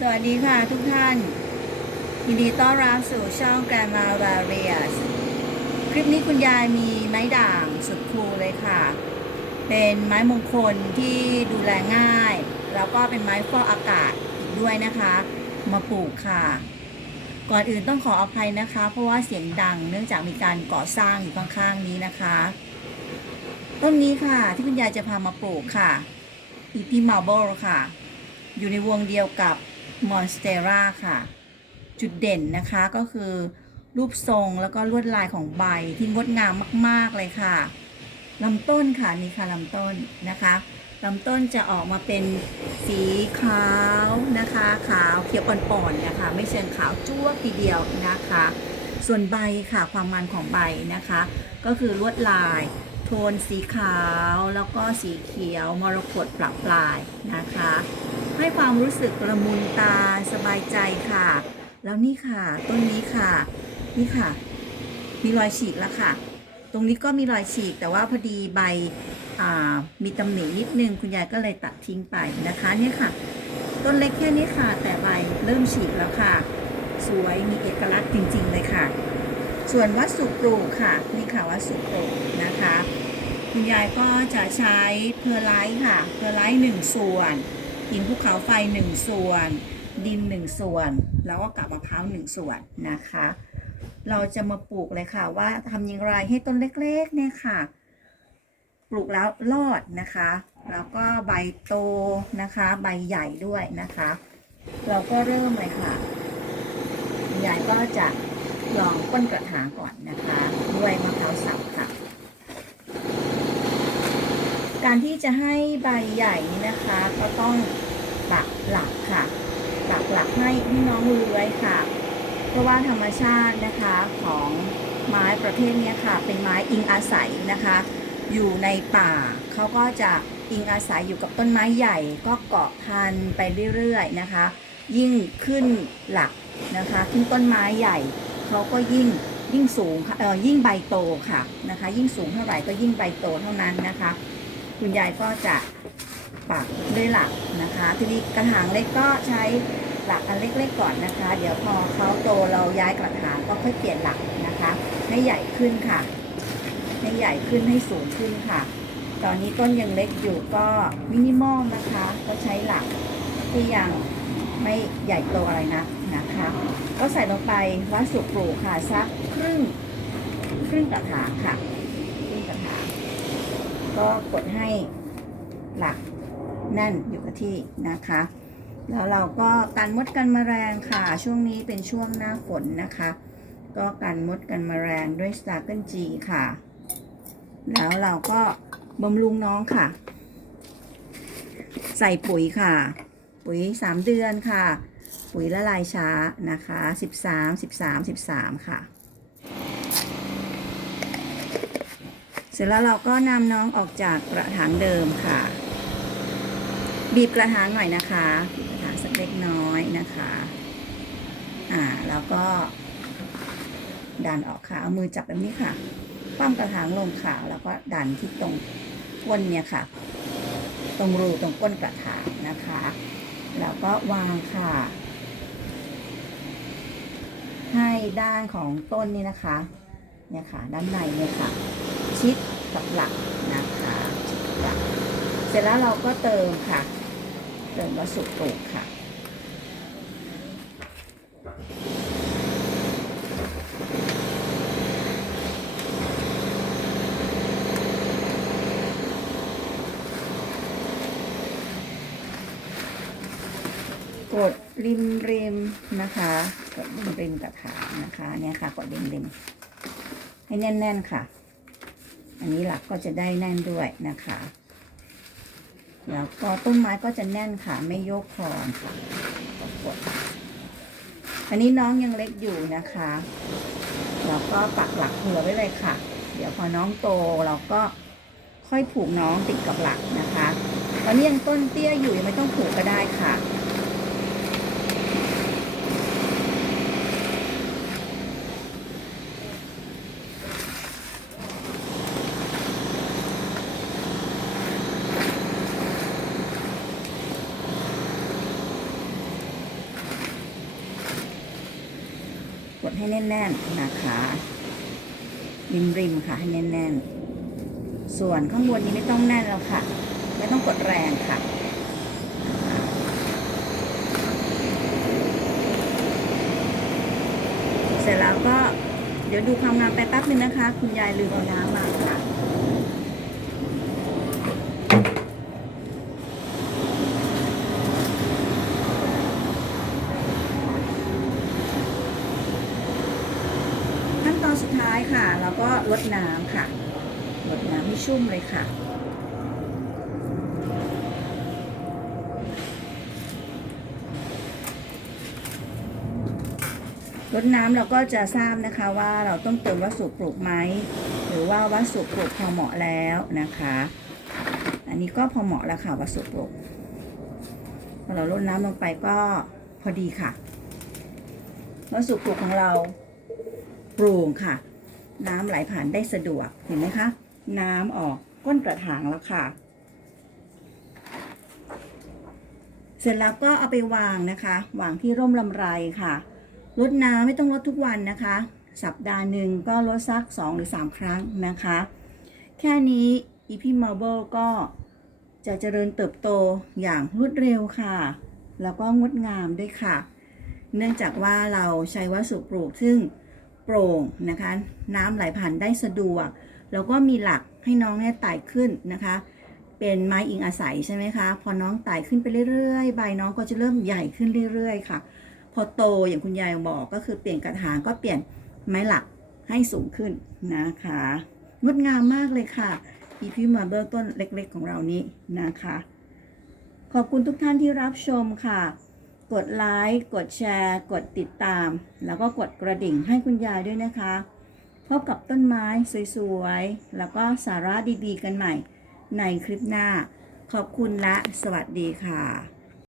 สวัสดีค่ะทุกท่าน ยินดีต้อนรับสู่ช่อง Grandma Various คลิปนี้คุณยายมีไม้ด่างสุดคูลเลยค่ะ เป็นไม้มงคลที่ดูแลง่าย แล้วก็เป็นไม้ฟอกอากาศอีกด้วยนะคะ มาปลูกค่ะ ก่อนอื่นต้องขออภัยนะคะ เพราะว่าเสียงดังเนื่องจากมีการก่อสร้างอยู่ข้างๆนี้นะคะ ต้นนี้ค่ะที่คุณยายจะพามาปลูกค่ะอีพีมาร์เบลค่ะ อยู่ในวงเดียวกับ มอนสเตราค่ะ จุดเด่นนะคะก็คือรูปทรงแล้วก็ลวดลายของใบที่งดงามมาก ๆ เลยค่ะลำต้นค่ะนี่ค่ะลำต้นนะคะลำต้นจะออกมาเป็นสีขาวนะคะ ขาวเขียวอ่อนๆนะคะไม่เชิงขาวจ้วกทีเดียวนะคะ ส่วนใบค่ะความมันของใบนะคะ ก็คือลวดลาย โทนสีขาวแล้วก็สีเขียวมรกตปรับปลายนะคะ ให้ความรู้สึกละมุนตาสบายใจค่ะ แล้วนี่ค่ะ ต้นนี้ค่ะ นี่ค่ะ มีรอยฉีกแล้วค่ะ ตรงนี้ก็มีรอยฉีกแต่ว่าพอดีใบมีตำหนินิดนึงคุณยายก็เลยตัดทิ้งไปนะคะเนี่ยค่ะ ต้นเล็กแค่นี้ค่ะ แต่ใบเริ่มฉีกแล้วค่ะ สวยมีเอกลักษณ์จริง ๆ เลยค่ะ ส่วนวัสดุปลูกค่ะนี่ค่ะวัสดุปลูกนะคะ คุณยายก็จะใช้เพอร์ไลท์ค่ะเพอร์ไลท์หนึ่งส่วน หินภูเขาไฟหนึ่งส่วน ดินหนึ่งส่วน แล้วก็กับมะพร้าวหนึ่งส่วนนะคะ เราจะมาปลูกเลยค่ะว่าทำอย่างไรให้ต้นเล็กๆเนี่ยค่ะ ปลูกแล้วรอดนะคะ แล้วก็ใบโตนะคะ ใบใหญ่ด้วยนะคะ เราก็เริ่มเลยค่ะยายก็จะลองก้นกระถางก่อนนะคะ ด้วยมะพร้าวสับค่ะ การที่จะให้ใบใหญ่นี่นะคะ ก็ต้องปักหลักค่ะปักหลักให้พี่น้องเลื้อยค่ะ เพราะว่าธรรมชาตินะคะของไม้ประเภทนี้ค่ะ เป็นไม้อิงอาศัยนะคะ อยู่ในป่าเขาก็จะอิงอาศัยอยู่กับต้นไม้ใหญ่ก็เกาะพันไปเรื่อยๆนะคะ ยิ่งขึ้นหลักนะคะ ขึ้นต้นไม้ใหญ่เขาก็ยิ่งยิ่งสูงเออยิ่งใบโตค่ะนะคะ ยิ่งสูงเท่าไหร่ก็ยิ่งใบโตเท่านั้นนะคะ คุณยายก็จะปักด้วยหลักนะคะ ทีนี้กระถางเล็กก็ใช้หลักอันเล็กๆก่อนนะคะ เดี๋ยวพอเขาโตเราย้ายกระถางก็ค่อยเปลี่ยนหลักนะคะ ให้ใหญ่ขึ้นค่ะ ให้ใหญ่ขึ้นให้สูงขึ้นค่ะ ตอนนี้ต้นยังเล็กอยู่ก็มินิมอลนะคะ ก็ใช้หลักที่ยังไม่ใหญ่โตอะไรนะนะคะ ก็ใส่ลงไปวัสดุปลูกค่ะสักครึ่งครึ่งกระถางค่ะครึ่งกระถาง ก็กดให้หลักแน่นอยู่กับที่นะคะ แล้วเราก็กันมดกันแมลงค่ะ ช่วงนี้เป็นช่วงหน้าฝนนะคะ ก็กันมดกันแมลงด้วยสตาร์เกิลจีค่ะ แล้วเราก็บำรุงน้องค่ะ ใส่ปุ๋ยค่ะ ปุ๋ย 3 เดือนค่ะ ปุ๋ยละลายช้านะคะ 13 13 13 ค่ะ เสร็จแล้วเราก็นำน้องออกจากกระถางเดิมค่ะ บีบกระถางหน่อยนะคะบีบกระถางสักเล็กน้อยนะคะ อ่าแล้วก็ดันออกค่ะเอามือจับแบบนี้ค่ะคว่ำกระถางลงค่ะแล้วก็ดันที่ตรงก้นเนี่ยค่ะ ตรงรูตรงก้นกระถางนะคะ แล้วก็วางค่ะ ให้ด้านของต้นนี่นะคะ เนี่ยค่ะ ด้านในเนี่ยค่ะ ชิดกับหลักนะคะชิดกับหลัก เสร็จแล้วเราก็เติมค่ะ เติมวัสดุปลูกค่ะกดริมริมนะคะกดริมริมกระถางนะคะเนี่ยค่ะกดริมริมให้แน่น ๆ ค่ะ อันนี้หลักก็จะได้แน่นด้วยนะคะ แล้วก็ต้นไม้ก็จะแน่นค่ะไม่โยกคลอนกดอันนี้น้องยังเล็กอยู่นะคะเราก็ปักหลักเผื่อไว้เลยค่ะ เดี๋ยวพอน้องโตเราก็ค่อยผูกน้องติดกับหลักนะคะ ตอนนี้ยังต้นเตี้ยอยู่ยังไม่ต้องผูกก็ได้ค่ะ ให้แน่นๆนะคะริมริมๆค่ะให้แน่นๆ ส่วนข้างบนนี้ไม่ต้องแน่นแล้วค่ะ ไม่ต้องกดแรงค่ะเสร็จแล้วก็เดี๋ยวดูความงามไปแป๊บนึงนะคะ คุณยายลืมเอาน้ำมาค่ะ ขั้นตอนสุดท้ายค่ะ เราก็ลดน้ำค่ะลดน้ำให้ชุ่มเลยค่ะ รดน้ำเราก็จะทราบนะคะว่าเราต้องเติมวัสดุปลูกไหมหรือว่าวัสดุปลูกพอเหมาะแล้วนะคะ อันนี้ก็พอเหมาะแล้วค่ะวัสดุปลูกพอเราลดน้ำลงไปก็พอดีค่ะวัสดุปลูกของเราโปร่งค่ะ น้ำไหลผ่านได้สะดวกเห็นไหมคะ น้ำออกก้นกระถางแล้วค่ะ เสร็จแล้วก็เอาไปวางนะคะ วางที่ร่มลำไรค่ะลดน้ำไม่ต้องลดทุกวันนะคะ สัปดาห์หนึ่งก็ลดสัก 2 หรือ 3 ครั้งนะคะ แค่นี้ EP Marble ก็จะเจริญเติบโตอย่างรวดเร็วค่ะ แล้วก็งดงามด้วยค่ะ เนื่องจากว่าเราใช้วัสดุปลูกซึ่ง โปร่งนะคะ น้ำไหลผ่านได้สะดวก แล้วก็มีหลักให้น้องเนี่ยไต่ขึ้นนะคะ เป็นไม้อิงอาศัยใช่ไหมคะ พอน้องไต่ขึ้นไปเรื่อยๆ ใบน้องก็จะเริ่มใหญ่ขึ้นเรื่อยๆ ค่ะ พอโตอย่างคุณยายบอกก็คือเปลี่ยนกระถางก็เปลี่ยนไม้หลักให้สูงขึ้นนะคะงดงามมากเลยค่ะ EP Marble ต้นเล็กๆ ของเรานี้นะคะ ขอบคุณทุกท่านที่รับชมค่ะ กดไลค์กดแชร์ กดติดตาม แล้วก็กดกระดิ่งให้คุณยายด้วยนะคะ พบกับต้นไม้สวยๆ แล้วก็สาระดีๆ กันใหม่ในคลิปหน้า ขอบคุณและสวัสดีค่ะ